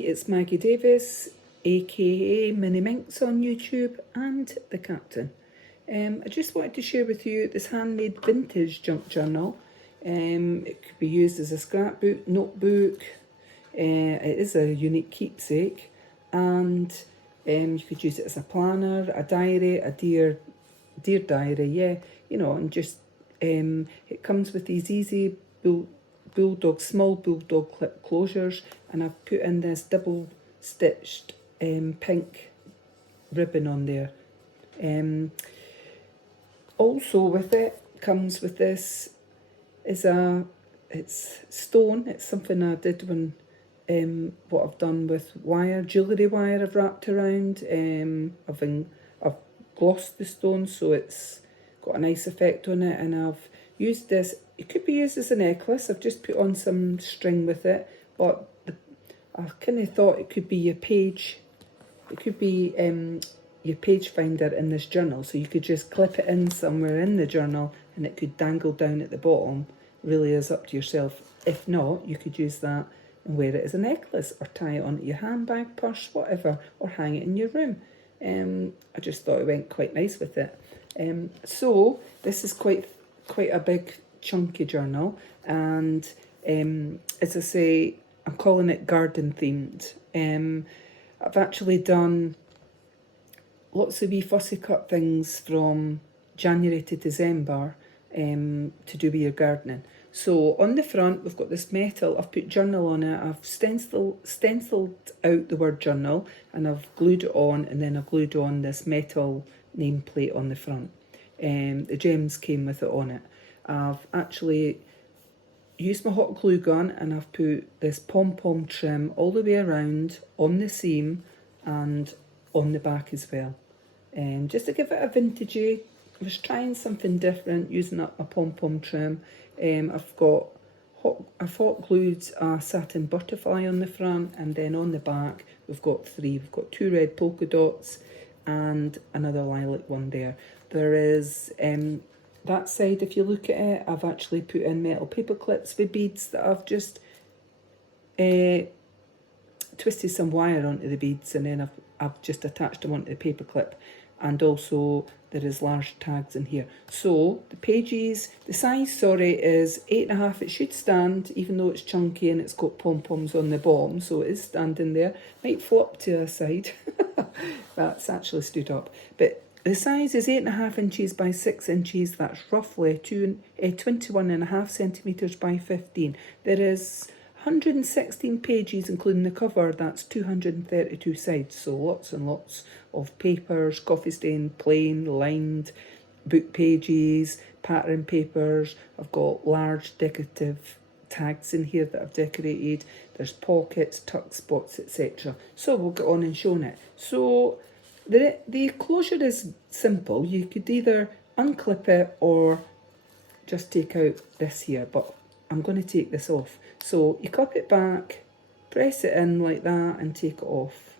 it's Maggie Davis, aka Mini Minx on YouTube, and the Captain. I just wanted to share with you this handmade vintage junk journal. It could be used as a scrapbook, notebook. It is a unique keepsake, and you could use it as a planner, a diary, a dear diary, yeah, you know, and just it comes with these easy small bulldog clip closures, and I've put in this double stitched pink ribbon on there. Also with it comes with this it's stone. It's something I did when what I've done with wire, jewellery wire I've wrapped around. I've glossed the stone so it's got a nice effect on it, and I've used this. It could be used as a necklace. I've just put on some string with it, but I kind of thought it could be your page. It could be your page finder in this journal, so you could just clip it in somewhere in the journal and it could dangle down at the bottom. Really is up to yourself. If not, you could use that and wear it as a necklace, or tie it onto your handbag, purse, whatever, or hang it in your room. I just thought it went quite nice with it. So this is quite a big chunky journal, and as I say, I'm calling it garden themed. I've actually done lots of wee fussy cut things from January to December to do with your gardening. So on the front we've got this metal. I've put journal on it. I've stencilled out the word journal, and I've glued it on, and then I've glued on this metal nameplate on the front. The gems came with it on it. I've actually used my hot glue gun, and I've put this Pom Pom trim all the way around on the seam and on the back as well. Just to give it a vintagey, I was trying something different using a Pom Pom trim. I've hot glued a satin butterfly on the front, and then on the back we've got three. We've got two red polka dots and another lilac one there. There is that side, if you look at it, I've actually put in metal paper clips with beads that I've just twisted some wire onto the beads, and then I've just attached them onto the paper clip. And also there is large tags in here. So the pages, the size, sorry, is 8.5. It should stand, even though it's chunky and it's got pom-poms on the bottom, so it is standing there. Might flop to a side. That's actually stood up. But the size is 8.5 inches by 6 inches. That's roughly 21.5 centimetres by 15. There is 116 pages, including the cover. That's 232 sides, so lots and lots of papers, coffee stained, plain, lined, book pages, pattern papers. I've got large decorative tags in here that I've decorated. There's pockets, tuck spots, etc. So we'll get on and showing it. So the closure is simple. You could either unclip it or just take out this here, but I'm going to take this off. So you clip it back, press it in like that, and take it off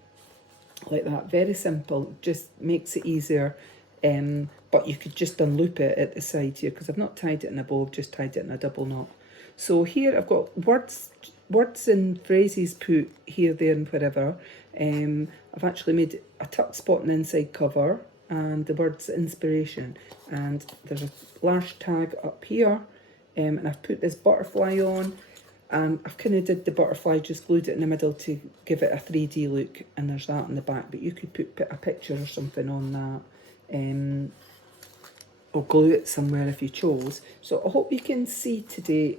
like that. Very simple, just makes it easier. But you could just unloop it at the side here, because I've not tied it in a bow, I've just tied it in a double knot. So here I've got words and phrases put here, there and wherever. I've actually made a tuck spot on the inside cover, and the words inspiration, and there's a large tag up here. And I've put this butterfly on, and I've kind of did the butterfly, just glued it in the middle to give it a 3D look, and there's that on the back, but you could put a picture or something on that, or glue it somewhere if you chose. So I hope you can see today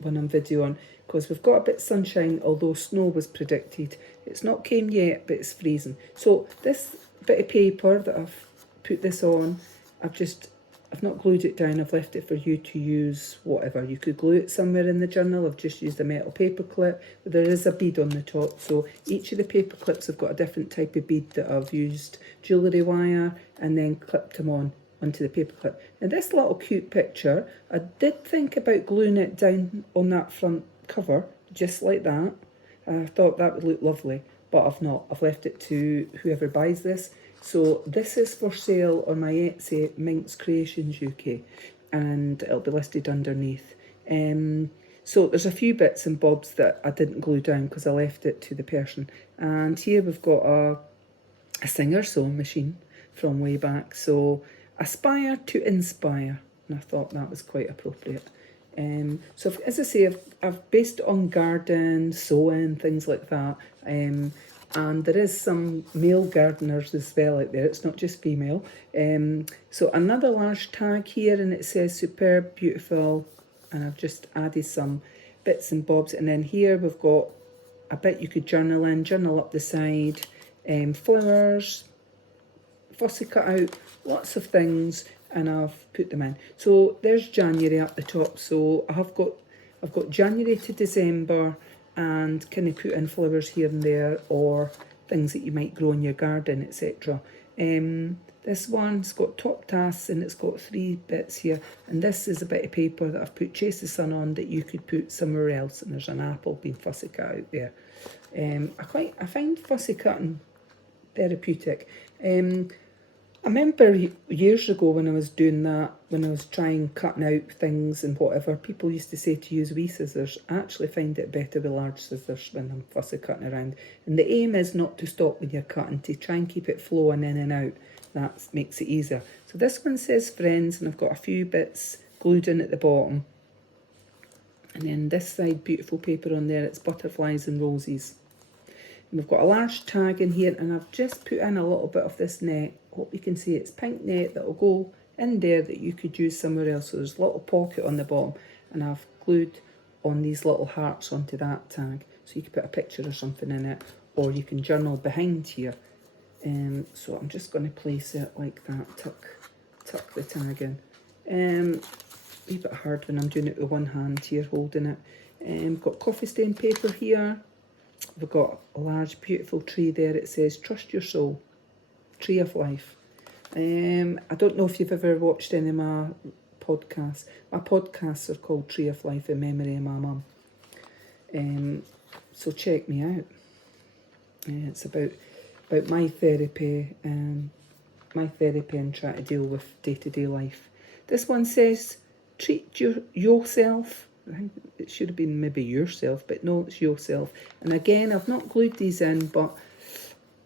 when I'm videoing, because we've got a bit of sunshine, although snow was predicted. It's not came yet, but it's freezing. So this bit of paper that I've put this on, I've not glued it down, I've left it for you to use whatever. You could glue it somewhere in the journal. I've just used a metal paper clip. But there is a bead on the top, so each of the paper clips have got a different type of bead that I've used jewellery wire and then clipped them onto the paper clip. And this little cute picture, I did think about gluing it down on that front cover, just like that. I thought that would look lovely, but I've not. I've left it to whoever buys this. So this is for sale on my Etsy, MinxCreationsUK, and it'll be listed underneath. So there's a few bits and bobs that I didn't glue down because I left it to the person. And here we've got a Singer sewing machine from way back. So aspire to inspire, and I thought that was quite appropriate. So as I say, I've based it on garden, sewing, things like that. And there is some male gardeners as well out there. It's not just female. So another large tag here, and it says superb, beautiful, and I've just added some bits and bobs. And then here we've got a bit you could journal in, journal up the side, flowers, fussy cut out, lots of things, and I've put them in. So there's January up the top. So I've got January to December, and kind of put in flowers here and there, or things that you might grow in your garden, etc. This one's got top tasks, and it's got 3 bits here, and this is a bit of paper that I've put Chase the Sun on that you could put somewhere else, and there's an apple being fussy cut out there. I find fussy cutting therapeutic. I remember years ago when I was doing that, when I was trying cutting out things and whatever, people used to say to use wee scissors. I actually find it better with large scissors when I'm fussy cutting around. And the aim is not to stop when you're cutting, to try and keep it flowing in and out. That makes it easier. So this one says friends, and I've got a few bits glued in at the bottom. And then this side, beautiful paper on there, it's butterflies and roses. And we've got a large tag in here, and I've just put in a little bit of this net. Hope you can see it's pink net that will go in there that you could use somewhere else. So there's a little pocket on the bottom, and I've glued on these little hearts onto that tag. So you can put a picture or something in it, or you can journal behind here. So I'm just going to place it like that, tuck the tag in. A wee bit hard when I'm doing it with one hand here, holding it. Got coffee stain paper here. We've got a large beautiful tree there. It says trust your soul, tree of life. I don't know if you've ever watched any of my podcasts. My podcasts are called Tree of Life in memory of my mum. So check me out. It's about my therapy and trying to deal with day-to-day life. This one says treat yourself. I think it should have been maybe yourself, but no, it's yourself. And again, I've not glued these in, but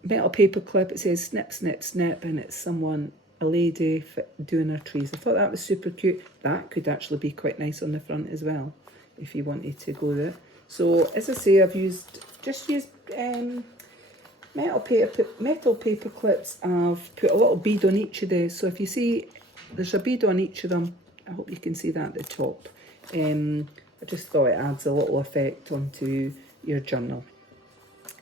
metal paper clip, it says snip, snip, snip, and it's a lady doing her trees. I thought that was super cute. That could actually be quite nice on the front as well, if you wanted to glue it. So, as I say, I've just used metal paper clips. I've put a little bead on each of these. So if you see, there's a bead on each of them. I hope you can see that at the top. I just thought it adds a little effect onto your journal.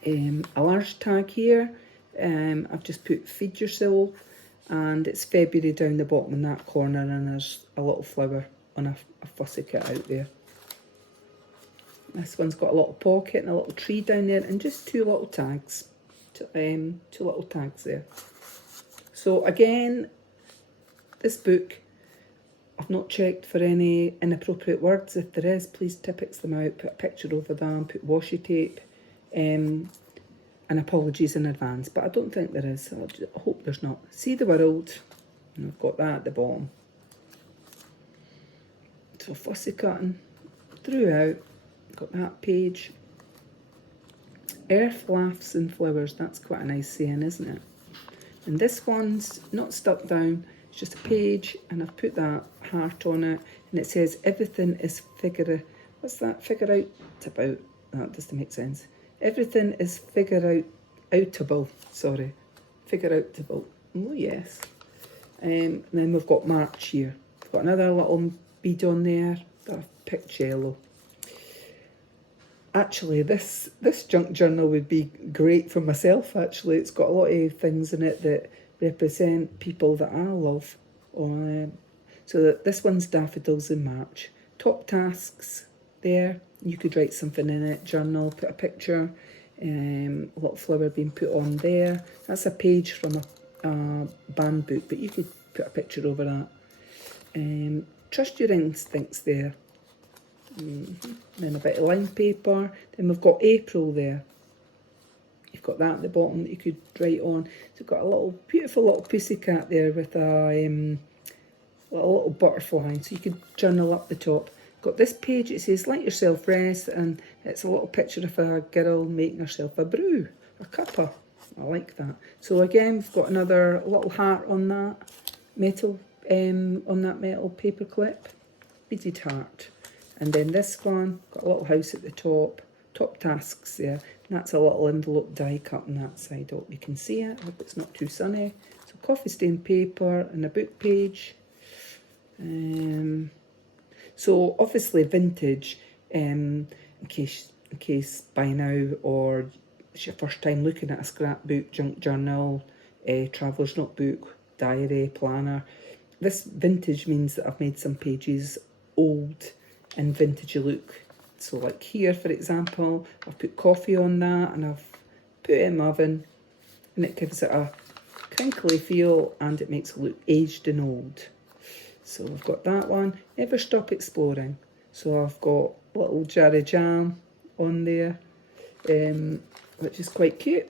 A large tag here. I've just put feed yourself, and it's February down the bottom in that corner, and there's a little flower on a fussy cut out there. This one's got a little pocket and a little tree down there, and just 2 little tags. 2 little tags there. So again, this book, I've not checked for any inappropriate words. If there is, please Tipp-Ex them out, put a picture over them, put washi tape, and apologies in advance, but I don't think there is, so I hope there's not. See the world, and I've got that at the bottom. So fussy cutting throughout, got that page. Earth laughs and flowers, that's quite a nice saying, isn't it? And this one's not stuck down, it's just a page, and I've put that heart on it, and it says everything is what's that, figure out about? That doesn't make sense. Everything is outable. Oh yes. And then we've got March here. We've got another little bead on there that I've picked yellow. Actually, this junk journal would be great for myself, actually. It's got a lot of things in it that represent people that I love. So that this one's daffodils in March. Top tasks there. You could write something in it, journal, put a picture, a little flower being put on there. That's a page from a band book, but you could put a picture over that. Trust your instincts there. Then a bit of line paper. Then we've got April there. You've got that at the bottom that you could write on. So we've got a little beautiful little pussycat there with a little butterfly. So you could journal up the top. got this page, it says let yourself rest, and it's a little picture of a girl making herself a brew, a cuppa. I like that. So again, we've got another little heart on that metal paper clip, beaded heart. And then this one, got a little house at the top tasks there. And that's a little envelope die cut on that side. I hope you can see it. I hope it's not too sunny. So coffee stain paper and a book page. So obviously vintage, in case by now, or it's your first time looking at a scrapbook, junk journal, traveller's notebook, diary, planner. This vintage means that I've made some pages old and vintagey look. So like here, for example, I've put coffee on that and I've put it in my oven, and it gives it a crinkly feel and it makes it look aged and old. So I've got that one, never stop exploring. So I've got little jar of jam on there, which is quite cute.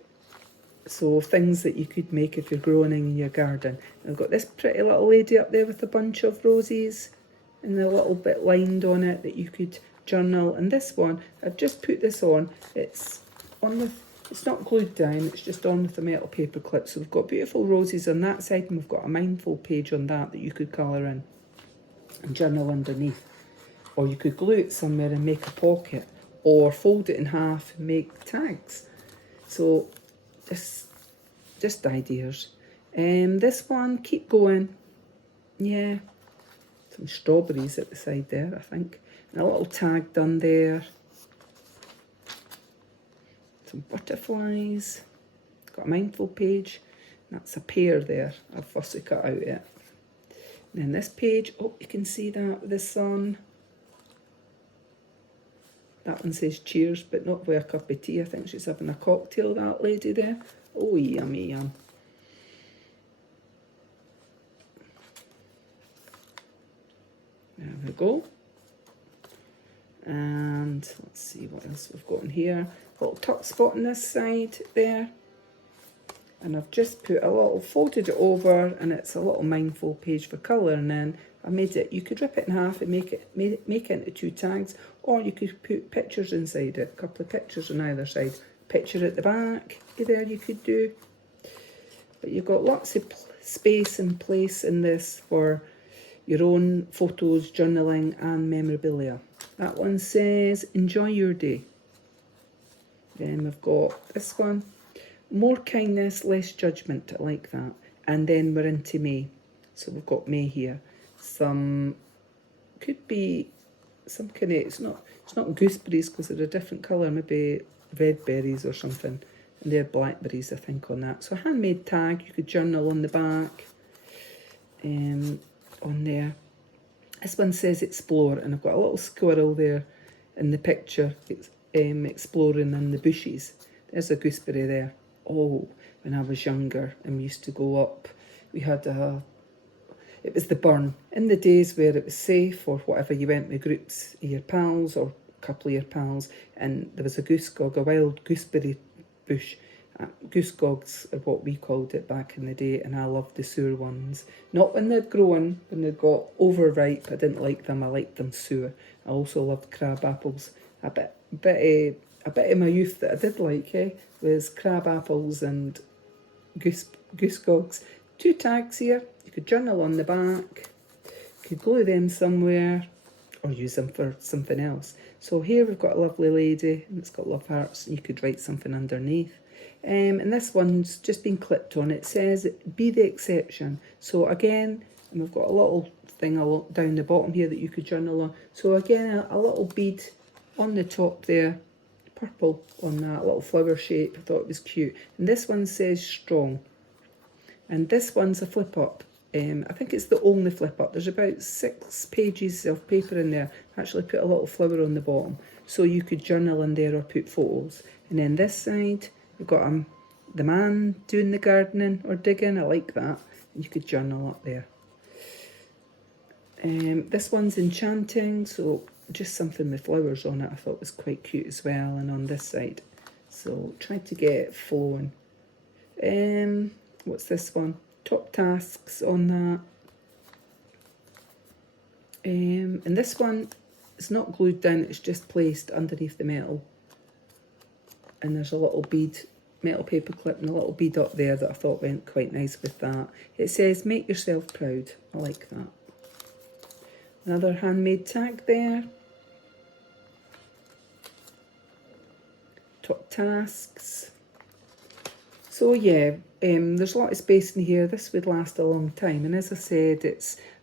So things that you could make if you're growing in your garden. And I've got this pretty little lady up there with a bunch of roses and a little bit lined on it that you could journal. And this one, I've just put this on. It's not glued down, it's just on with a metal paper clip. So we've got beautiful roses on that side, and we've got a mindful page on that you could colour in and journal underneath. Or you could glue it somewhere and make a pocket, or fold it in half and make tags. So just ideas. This one, keep going. Yeah, some strawberries at the side there, I think. And a little tag done there. Some butterflies. Got a mindful page. That's a pear there. I've fussy cut out it. And then this page, oh, you can see that with the sun. That one says cheers, but not with a cup of tea. I think she's having a cocktail, that lady there. Oh, yummy, yum. There we go. And let's see what else we've got in here. Little tuck spot on this side there. And I've just put a little, folded it over, and it's a little mindful page for colouring in. I made it, you could rip it in half and make it into 2 tags, or you could put pictures inside it, a couple of pictures on either side. Picture at the back, there you could do. But you've got lots of space and place in this for your own photos, journaling and memorabilia. That one says, enjoy your day. Then we've got this one, more kindness, less judgment. I like that. And then we're into May. So we've got May here. Some, could be some kind of, it's not gooseberries because they're a different colour, maybe red berries or something. And they're blackberries, I think, on that. So handmade tag, you could journal on the back, on there. This one says explore, and I've got a little squirrel there in the picture, exploring in the bushes. There's a gooseberry there. Oh, when I was younger and we used to go up, we had it was the burn. In the days where it was safe or whatever, you went with groups of your pals or a couple of your pals, and there was a goosegog, a wild gooseberry bush. Goosegogs are what we called it back in the day, and I loved the sour ones. Not when they're grown, when they got overripe, I didn't like them, I liked them sour. I also loved crab apples. A bit of my youth that I did like, was crab apples and goosegogs. 2 tags here, you could journal on the back, you could glue them somewhere, or use them for something else. So here we've got a lovely lady, and it's got love hearts, and you could write something underneath. And this one's just been clipped on. It says, be the exception. So again, and we've got a little thing down the bottom here that you could journal on. So again, a little bead on the top there, purple on that little flower shape. I thought it was cute. And this one says strong. And this one's a flip up. I think it's the only flip up. There's about 6 pages of paper in there. I actually put a little flower on the bottom. So you could journal in there or put photos. And then this side, you've got the man doing the gardening or digging. I like that. And you could journal up there. This one's enchanting, so just something with flowers on it I thought was quite cute as well. And on this side, so try to get it flowing. What's this one? Top tasks on that. And this one, it's not glued down, it's just placed underneath the metal. And there's a little bead, metal paper clip, and a little bead up there that I thought went quite nice with that. It says, make yourself proud. I like that. Another handmade tag there. Top tasks. So yeah, there's a lot of space in here. This would last a long time. And as I said,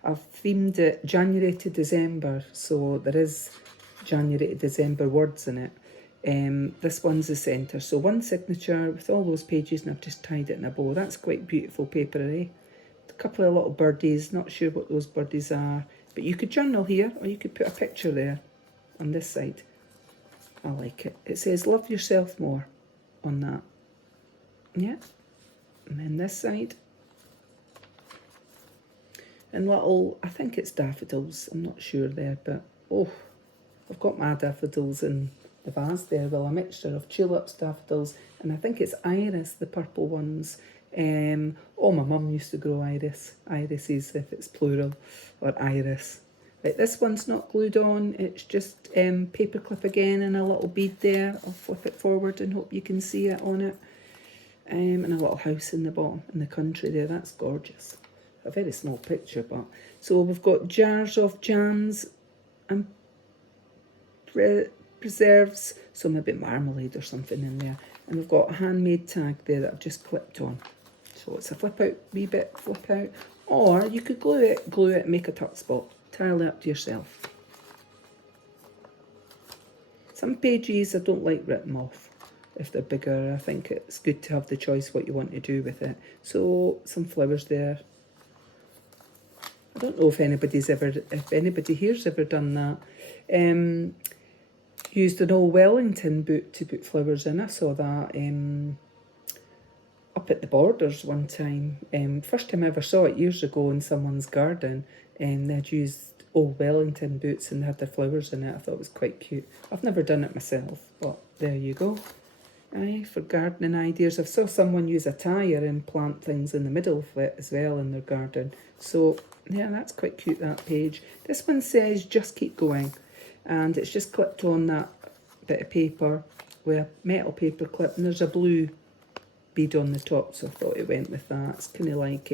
I've themed it January to December. So there is January to December words in it. This one's the centre. So one signature with all those pages, and I've just tied it in a bow. That's quite beautiful paper, eh? A couple of little birdies, not sure what those birdies are. But you could journal here, or you could put a picture there on this side. I like it. It says, love yourself more on that. Yeah. And then this side. And little, I think it's daffodils. I'm not sure there, but oh, I've got my daffodils in the vase there. Well, a mixture of tulips, daffodils, and I think it's iris, the purple ones. Oh, my mum used to grow irises if it's plural, or iris. Right, this one's not glued on, it's just paper clip again and a little bead there. I'll flip it forward and hope you can see it on it. And a little house in the bottom, in the country there, that's gorgeous. A very small picture, but... So we've got jars of jams and preserves, so maybe marmalade or something in there. And we've got a handmade tag there that I've just clipped on. So it's a flip out, wee bit flip out. Or you could glue it and make a tuck spot. Entirely up to yourself. Some pages I don't like ripping off if they're bigger. I think it's good to have the choice what you want to do with it. So some flowers there. I don't know if anybody here's ever done that. Used an old Wellington boot to put flowers in. I saw that up at the Borders one time. First time I ever saw it years ago in someone's garden, and they'd used old Wellington boots and they had their flowers in it. I thought it was quite cute. I've never done it myself, but there you go. Aye, for gardening ideas. I saw someone use a tire and plant things in the middle of it as well in their garden. So yeah, that's quite cute, that page. This one says just keep going, and it's just clipped on that bit of paper with a metal paper clip, and there's a blue bead on the top, so I thought it went with that. It's kind of like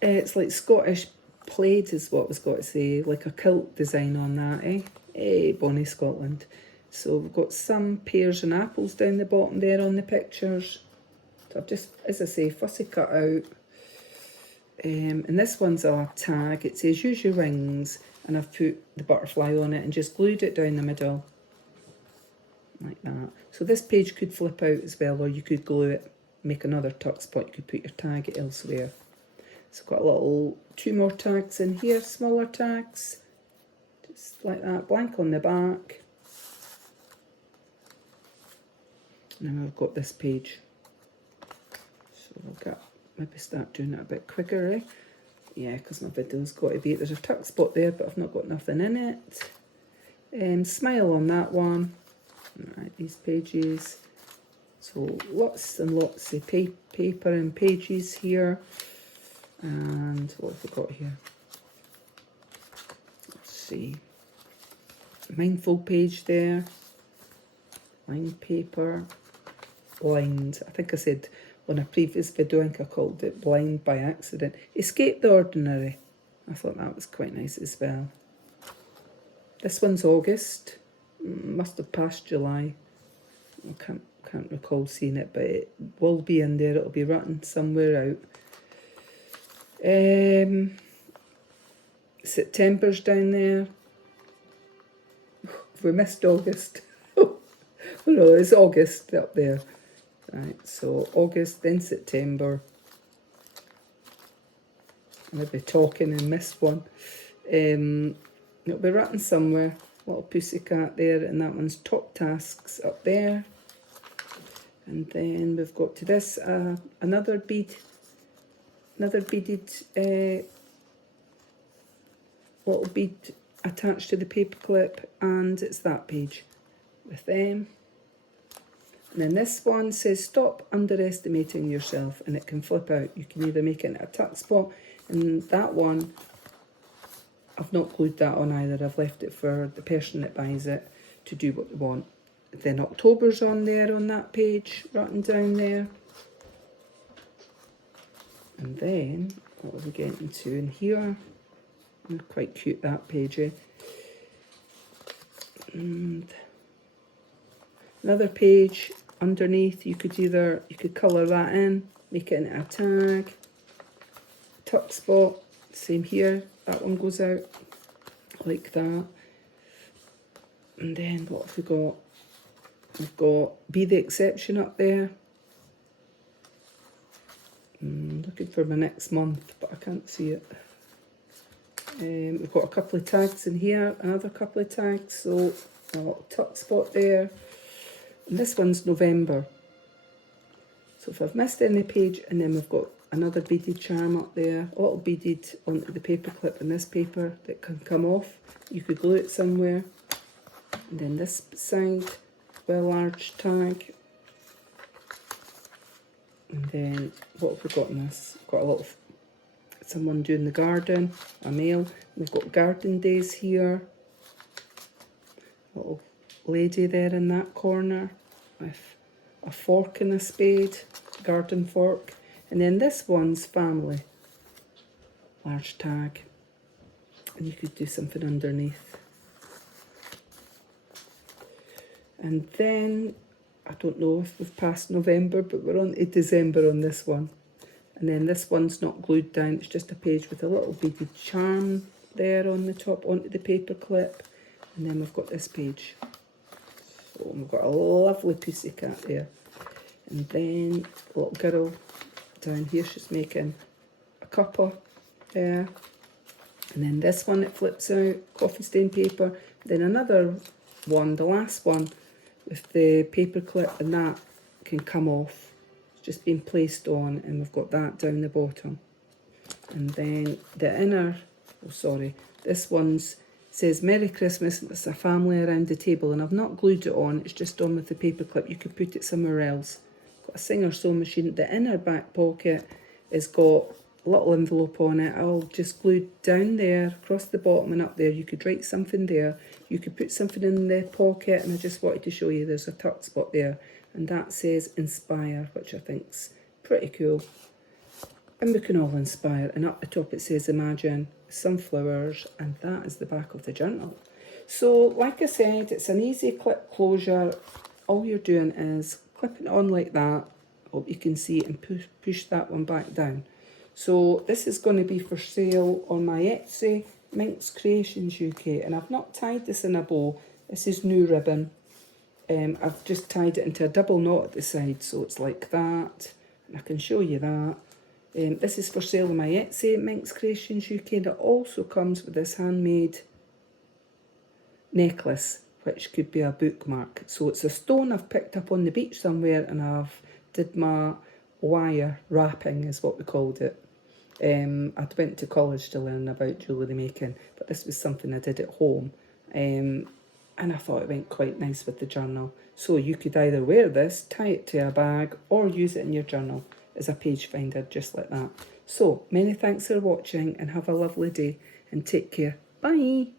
it's like Scottish plaid is what I was got to say, like a kilt design on that, eh? Eh, bonnie Scotland. So we've got some pears and apples down the bottom there on the pictures. So I've just, as I say, fussy cut out. And this one's a tag. It says use your rings, and I've put the butterfly on it and just glued it down the middle like that. So this page could flip out as well, or you could glue it, make another tuck spot. You could put your tag elsewhere. So I've got a little 2 more tags in here, smaller tags, just like that, blank on the back. And then we've got this page. So we'll get, maybe start doing it a bit quicker, eh? Yeah, because my video's got to be, there's a tuck spot there, but I've not got nothing in it. Smile on that one. Right, these pages. So lots and lots of paper and pages here. And what have we got here? Let's see. Mindful page there. Lined paper. Blind. I think I said on a previous video, I think I called it blind by accident. Escape the ordinary. I thought that was quite nice as well. This one's August. Must have passed July. I can't recall seeing it, but it will be in there. It'll be written somewhere out. September's down there. We missed August. Oh no, it's August up there. Right, so August, then September. I'll be talking and missed one. It'll be written somewhere. Little pussycat there, and that one's top tasks up there. And then we've got to this, another beaded little bead attached to the paper clip, and it's that page with them. And then this one says stop underestimating yourself, and it can flip out. You can either make it a tuck spot, and that one I've not glued that on either. I've left it for the person that buys it to do what they want. Then October's on there on that page, written down there. And then, what are we getting to in here? Quite cute, that page, eh? And another page underneath, you could colour that in, make it into a tag. Tuck spot, same here, that one goes out like that. And then what have we got? We've got Be the Exception up there. Looking for my next month, but I can't see it. We've got a couple of tags in here, another couple of tags, so a little tuck spot there. And this one's November. So if I've missed any page, and then we've got another beaded charm up there, a little beaded onto the paper clip in this paper that can come off. You could glue it somewhere. And then this side, well large tag. And then what have we got in this? We've got a little someone doing the garden, a male. We've got garden days here. Little lady there in that corner with a fork and a spade, garden fork. And then this one's family, large tag. And you could do something underneath. And then, I don't know if we've passed November, but we're on to December on this one. And then this one's not glued down, it's just a page with a little beaded charm there on the top onto the paper clip. And then we've got this page. So we've got a lovely pussycat there. And then a little girl down here, she's making a cuppa there. And then this one that flips out, coffee stain paper. Then another one, the last one, with the paper clip, and that can come off. It's just been placed on, and we've got that down the bottom. And then the inner, oh sorry, this one's says Merry Christmas, it's a family around the table, and I've not glued it on, it's just on with the paper clip. You could put it somewhere else. Got a Singer sewing machine. The inner back pocket has got a little envelope on it. I'll just glue down there, across the bottom and up there. You could write something there. You could put something in the pocket, and I just wanted to show you there's a tuck spot there. And that says Inspire, which I think's pretty cool. And we can all inspire. And up the top it says Imagine, sunflowers, and that is the back of the journal. So, like I said, it's an easy clip closure. All you're doing is clipping it on like that. Hope you can see it, and push that one back down. So this is going to be for sale on my Etsy, MinxCreationsUK, and I've not tied this in a bow. This is new ribbon. I've just tied it into a double knot at the side, so it's like that, and I can show you that. This is for sale on my Etsy, MinxCreationsUK, and it also comes with this handmade necklace, which could be a bookmark. So it's a stone I've picked up on the beach somewhere, and I've did my wire wrapping is what we called it. I went to college to learn about jewellery making, but this was something I did at home, and I thought it went quite nice with the journal. So you could either wear this, tie it to a bag, or use it in your journal as a page finder, just like that. So many thanks for watching, and have a lovely day, and take care. Bye.